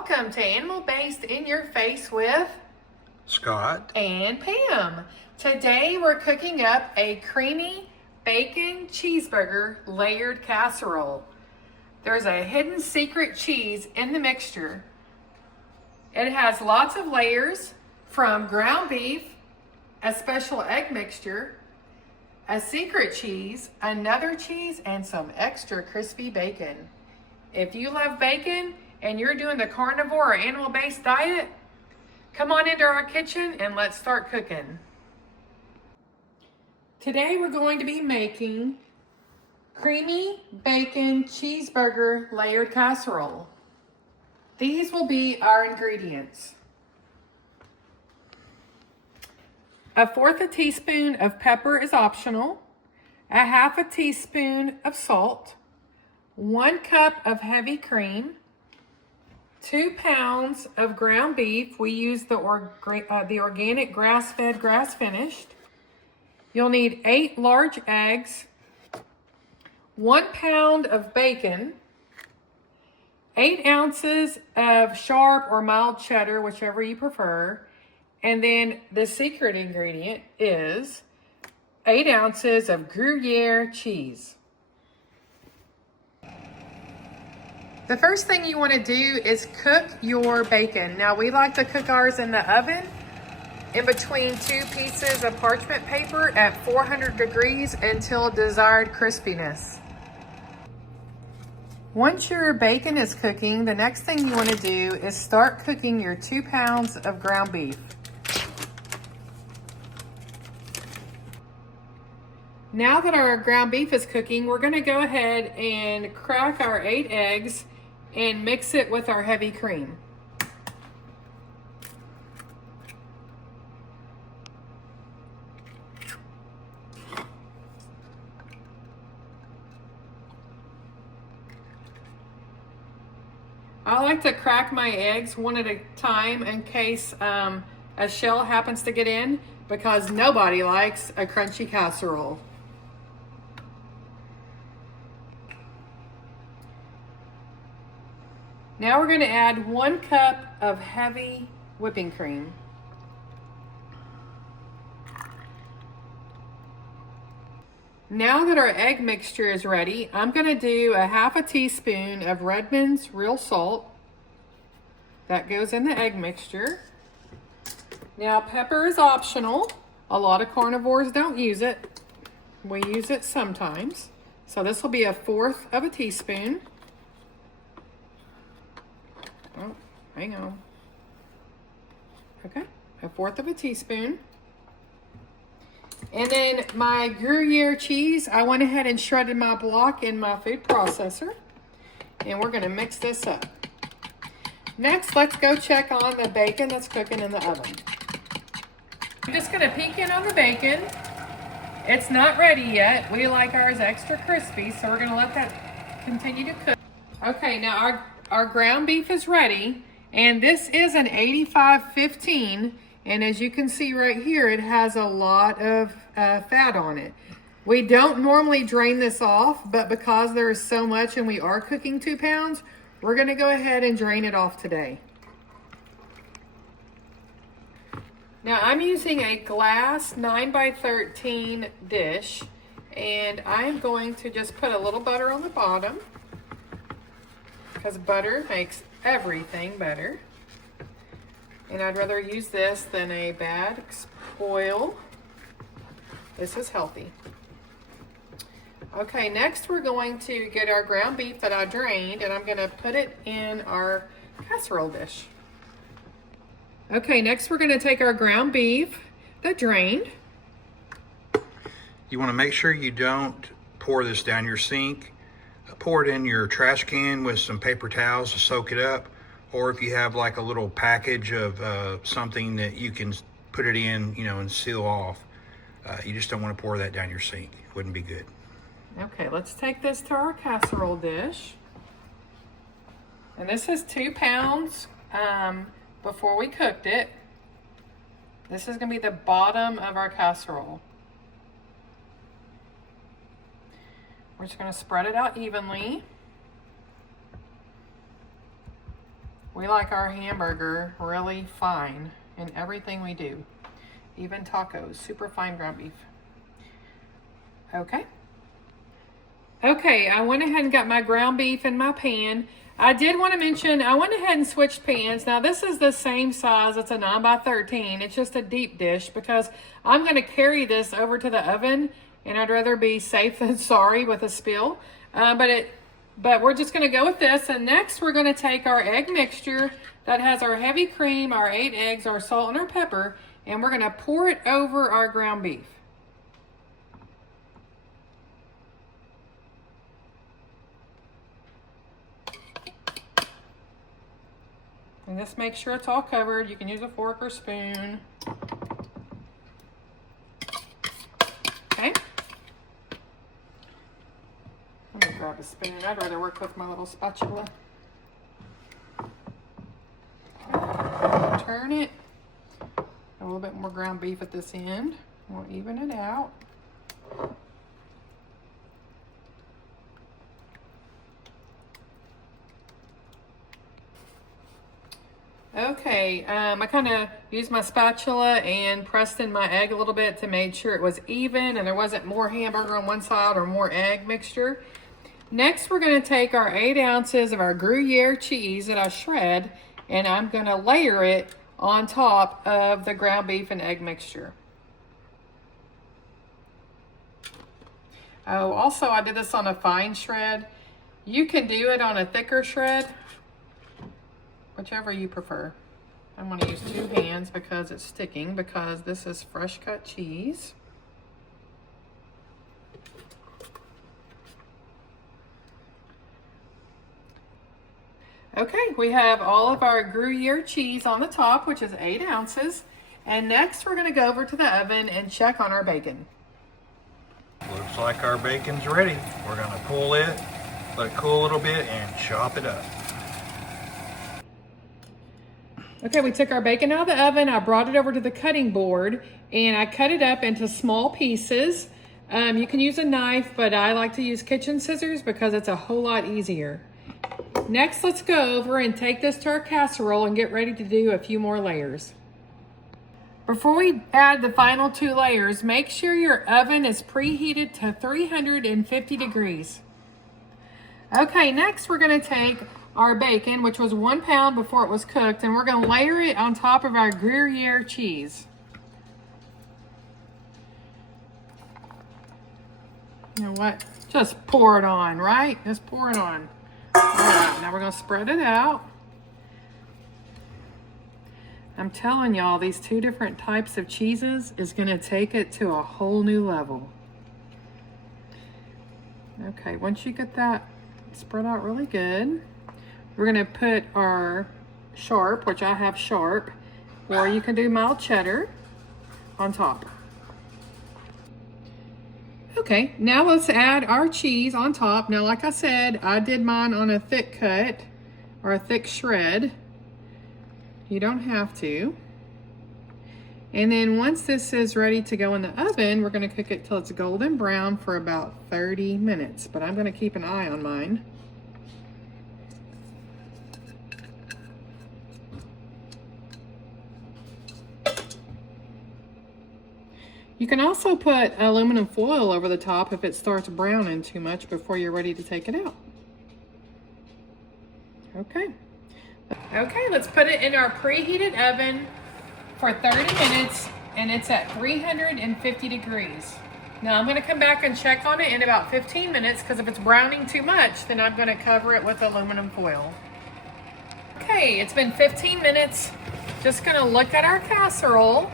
Welcome to Animal Based in Your Face with Scott and Pam. Today we're cooking up a creamy bacon cheeseburger layered casserole. There's a hidden secret cheese in the mixture. It has lots of layers from ground beef, a special egg mixture, a secret cheese, another cheese, and some extra crispy bacon. If you love bacon and you're doing the carnivore or animal-based diet, come on into our kitchen and let's start cooking. Today we're going to be making creamy bacon cheeseburger layered casserole. These will be our ingredients. 1/4 teaspoon of pepper is optional. 1/2 teaspoon of salt. 1 cup of heavy cream. 2 pounds of ground beef. We use the organic grass-fed, grass-finished. You'll need 8 large eggs, 1 pound of bacon, 8 ounces of sharp or mild cheddar, whichever you prefer. And then the secret ingredient is 8 ounces of Gruyere cheese. The first thing you want to do is cook your bacon. Now we like to cook ours in the oven in between 2 pieces of parchment paper at 400 degrees until desired crispiness. Once your bacon is cooking, the next thing you want to do is start cooking your 2 pounds of ground beef. Now that our ground beef is cooking, we're going to go ahead and crack our 8 eggs and mix it with our heavy cream. I like to crack my eggs one at a time in case a shell happens to get in, because nobody likes a crunchy casserole. Now we're going to add 1 cup of heavy whipping cream. Now that our egg mixture is ready, I'm going to do 1/2 teaspoon of Redmond's real salt. That goes in the egg mixture. Now pepper is optional. A lot of carnivores don't use it. We use it sometimes. So this will be 1/4 teaspoon. Oh, hang on. Okay, 1/4 teaspoon. And then my Gruyere cheese, I went ahead and shredded my block in my food processor. And we're gonna mix this up. Next, let's go check on the bacon that's cooking in the oven. I'm just gonna peek in on the bacon. It's not ready yet. We like ours extra crispy, so we're gonna let that continue to cook. Okay, now our ground beef is ready, and this is an 85/15, and as you can see right here, it has a lot of fat on it. We don't normally drain this off, but because there is so much and we are cooking 2 pounds, we're gonna go ahead and drain it off today. Now I'm using a glass 9x13 dish, and I'm going to just put a little butter on the bottom, because butter makes everything better. And I'd rather use this than a bad oil. This is healthy. Okay, next we're going to get our ground beef that I drained, and I'm gonna put it in our casserole dish. Okay, next we're gonna take our ground beef that drained. You want to make sure you don't pour this down your sink. Pour it in your trash can with some paper towels to soak it up, or if you have like a little package of something that you can put it in, you know, and seal off. You just don't want to pour that down your sink. It wouldn't be good. Okay, let's take this to our casserole dish. And this is 2 pounds before we cooked it. This is gonna be the bottom of our casserole. We're just gonna spread it out evenly. We like our hamburger really fine in everything we do. Even tacos, super fine ground beef. Okay. Okay, I went ahead and got my ground beef in my pan. I did want to mention, I went ahead and switched pans. Now this is the same size, it's a 9x13. It's just a deep dish because I'm going to carry this over to the oven, and I'd rather be safe than sorry with a spill. But we're just going to go with this. And next we're going to take our egg mixture that has our heavy cream, our 8 eggs, our salt, and our pepper, and we're going to pour it over our ground beef. And just make sure it's all covered. You can use a fork or spoon. Okay. Let me grab a spoon. I'd rather work with my little spatula. Turn it. A little bit more ground beef at this end. We'll even it out. Okay, I kind of used my spatula and pressed in my egg a little bit to make sure it was even and there wasn't more hamburger on one side or more egg mixture. Next, we're going to take our 8 ounces of our Gruyere cheese that I shred, and I'm going to layer it on top of the ground beef and egg mixture. Oh, also I did this on a fine shred. You can do it on a thicker shred, whichever you prefer. I'm going to use 2 hands because it's sticking, because this is fresh cut cheese. Okay, we have all of our Gruyere cheese on the top, which is 8 ounces. And next we're going to go over to the oven and check on our bacon. Looks like our bacon's ready. We're going to pull it, let it cool a little bit, and chop it up. Okay, we took our bacon out of the oven. I brought it over to the cutting board and I cut it up into small pieces. You can use a knife, but I like to use kitchen scissors because it's a whole lot easier. Next, let's go over and take this to our casserole and get ready to do a few more layers. Before we add the final 2 layers, make sure your oven is preheated to 350 degrees. Okay, next we're going to take our bacon, which was 1 pound before it was cooked, and we're going to layer it on top of our Gruyere cheese. You know what? Just pour it on, right? Just pour it on. All right, now we're going to spread it out. I'm telling y'all, these 2 different types of cheeses is going to take it to a whole new level. Okay, once you get that spread out really good, we're going to put our sharp, which I have sharp, or you can do mild cheddar, on top. Okay, now let's add our cheese on top. Now, like I said, I did mine on a thick cut or a thick shred. You don't have to. And then once this is ready to go in the oven, we're going to cook it till it's golden brown for about 30 minutes. But I'm going to keep an eye on mine. You can also put aluminum foil over the top if it starts browning too much before you're ready to take it out. Okay. Okay, let's put it in our preheated oven for 30 minutes, and it's at 350 degrees. Now I'm gonna come back and check on it in about 15 minutes, because if it's browning too much, then I'm gonna cover it with aluminum foil. Okay, it's been 15 minutes. Just gonna look at our casserole.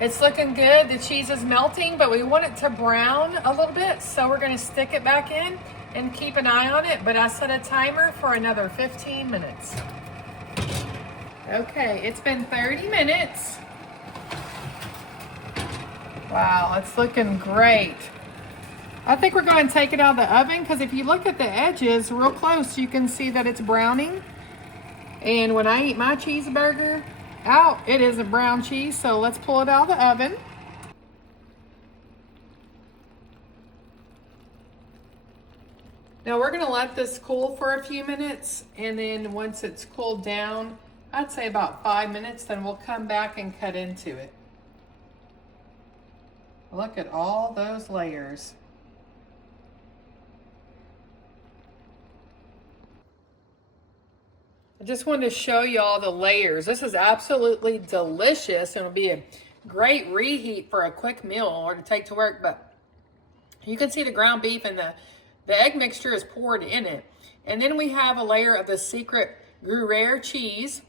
It's looking good. The cheese is melting, but we want it to brown a little bit, so we're going to stick it back in and keep an eye on it, but I set a timer for another 15 minutes. Okay, it's been 30 minutes. Wow, it's looking great. I think we're going to take it out of the oven, because if you look at the edges real close, you can see that it's browning. And when I eat my cheeseburger out, it isn't brown cheese, so let's pull it out of the oven. Now we're gonna let this cool for a few minutes, and then once it's cooled down, I'd say about 5 minutes, then we'll come back and cut into it. Look at all those layers. I just wanted to show you all the layers. This is absolutely delicious, and it'll be a great reheat for a quick meal or to take to work. But you can see the ground beef and the egg mixture is poured in it. And then we have a layer of the secret Gruyere cheese,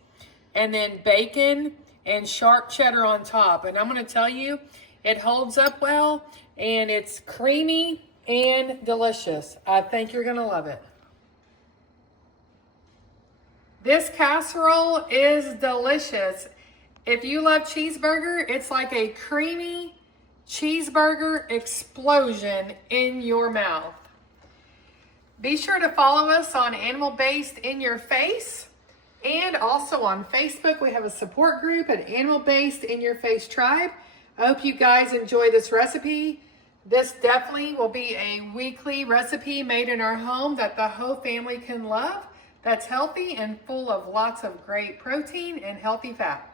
and then bacon and sharp cheddar on top. And I'm gonna tell you, it holds up well, and it's creamy and delicious. I think you're gonna love it. This casserole is delicious. If you love cheeseburger, it's like a creamy cheeseburger explosion in your mouth. Be sure to follow us on Animal Based in Your Face, and also on Facebook. We have a support group at Animal Based in Your Face Tribe. I hope you guys enjoy this recipe. This definitely will be a weekly recipe made in our home that the whole family can love. That's healthy and full of lots of great protein and healthy fat.